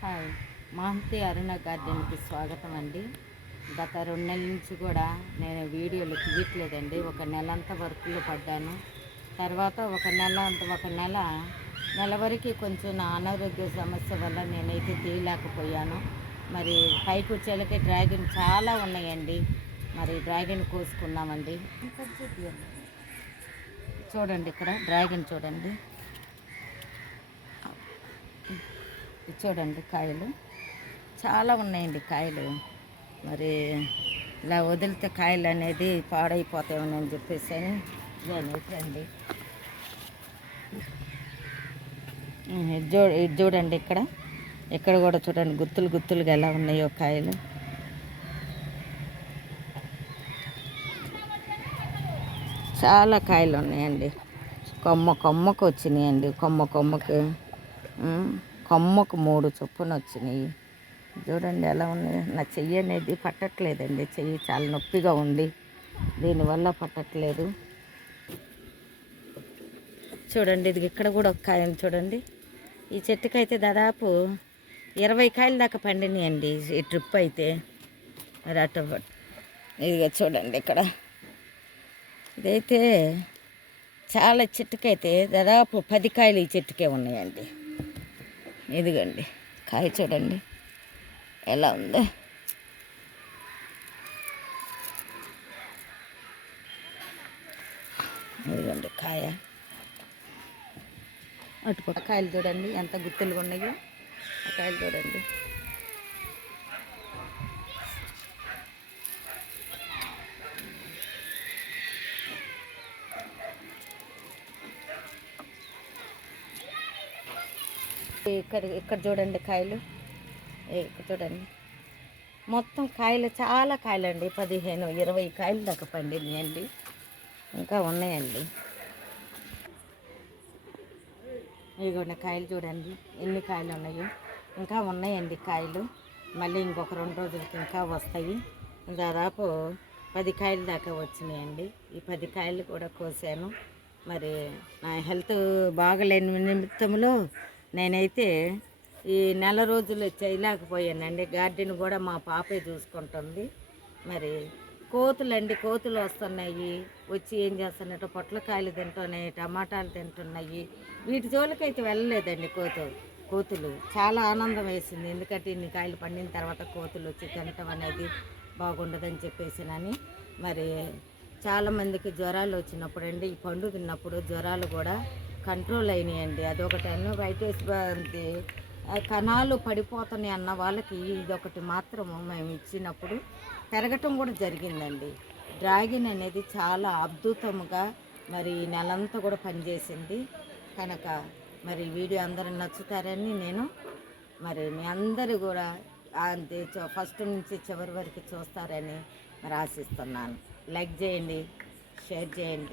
Hi, Mahanti అరుణ గార్డెన్కి స్వాగతం అండి. గత 2 నెలల నుంచి కూడా నేను వీడియోలు తీయట్లేదండి. ఒక నెలంతా వర్క్లో పడ్డాను. తర్వాత నెల వరకు కొంచెం నా అనారోగ్య సమస్య వల్ల నేనైతే తీయలేకపోయాను. మరి పైకి వచ్చేళ్ళకి డ్రాగన్ చాలా ఉన్నాయండి. మరి డ్రాగన్ కోసుకున్నామండి. చూడండి, ఇక్కడ డ్రాగన్ చూడండి. చూడండి, కాయలు చాలా ఉన్నాయండి. కాయలు మరి ఇలా వదిలితే కాయలు అనేది పాడైపోతామని అని చెప్పేసి అని రండి. ఇది చూడండి, ఇక్కడ కూడా చూడండి, గుత్తులుగా ఎలా ఉన్నాయో కాయలు. చాలా కాయలు ఉన్నాయండి. కొమ్మకు వచ్చినాయండి. కొమ్మకు 3 చొప్పున వచ్చినాయి. చూడండి ఎలా ఉన్నాయి. నా చెయ్యి అనేది పట్టట్లేదండి. చెయ్యి చాలా నొప్పిగా ఉంది, దీనివల్ల పట్టట్లేదు. చూడండి, ఇది ఇక్కడ కూడా ఒక కాయలు చూడండి. ఈ చెట్టుకైతే దాదాపు 20 కాయల దాకా పండినాయండి ఈ ట్రిప్ అయితే. ఇదిగా చూడండి, ఇక్కడ ఇదైతే చాలా చెట్టుకైతే దాదాపు 10 కాయలు ఈ చెట్టుకే ఉన్నాయండి. ఇదిగండి కాయ చూడండి ఎలా ఉందో. ఇదిగండి కాయ. అటుపక్క కాయలు చూడండి ఎంత గుత్తులుగా ఉన్నాయో. ఆ కాయలు చూడండి. ఇక్కడ చూడండి కాయలు. ఇక్కడ చూడండి మొత్తం కాయలు చాలా కాయలండి. 15-20 కాయలు దాకా పండినాయండి. ఇంకా ఉన్నాయండి. ఇదిగోండి కాయలు చూడండి ఎన్ని కాయలు ఉన్నాయో. ఇంకా ఉన్నాయండి కాయలు. మళ్ళీ ఇంకొక 2 రోజులకి ఇంకా వస్తాయి. దాదాపు 10 కాయలు దాకా వచ్చినాయండి. ఈ 10 కాయలు కూడా కోసాను. మరి నా హెల్త్ బాగలేని నిమిత్తంలో నేనైతే ఈ నెల రోజులు చేయలేకపోయానండి. గార్డెన్ కూడా మా పాపే చూసుకుంటుంది. మరి కోతులు వస్తున్నాయి. వచ్చి ఏం చేస్తున్నాయి, పొట్లకాయలు తింటున్నాయి, టమాటాలు తింటున్నాయి. వీటి జోలికైతే వెళ్ళలేదండి. కోతులు చాలా ఆనందం వేసింది. ఎందుకంటే ఇన్ని కాయలు పండిన తర్వాత కోతులు వచ్చి తినటం అనేది బాగుండదని చెప్పేసినని. మరి చాలామందికి జ్వరాలు వచ్చినప్పుడు అండి, ఈ పండు తిన్నప్పుడు జ్వరాలు కూడా కంట్రోల్ అయినాయండి. అదొకటి వైటేస్ కణాలు పడిపోతున్నాయి అన్న వాళ్ళకి ఇదొకటి మాత్రము మేము ఇచ్చినప్పుడు పెరగటం కూడా జరిగిందండి. డ్రాగన్ అనేది చాలా అద్భుతంగా మరి నెలంతా కూడా పనిచేసింది కనుక మరి వీడియో అందరూ నచ్చుతారని నేను మరి మీ అందరూ కూడా ఫస్ట్ నుంచి చివరి వరకు చూస్తారని మరి ఆశిస్తున్నాను. లైక్ చేయండి, షేర్ చేయండి.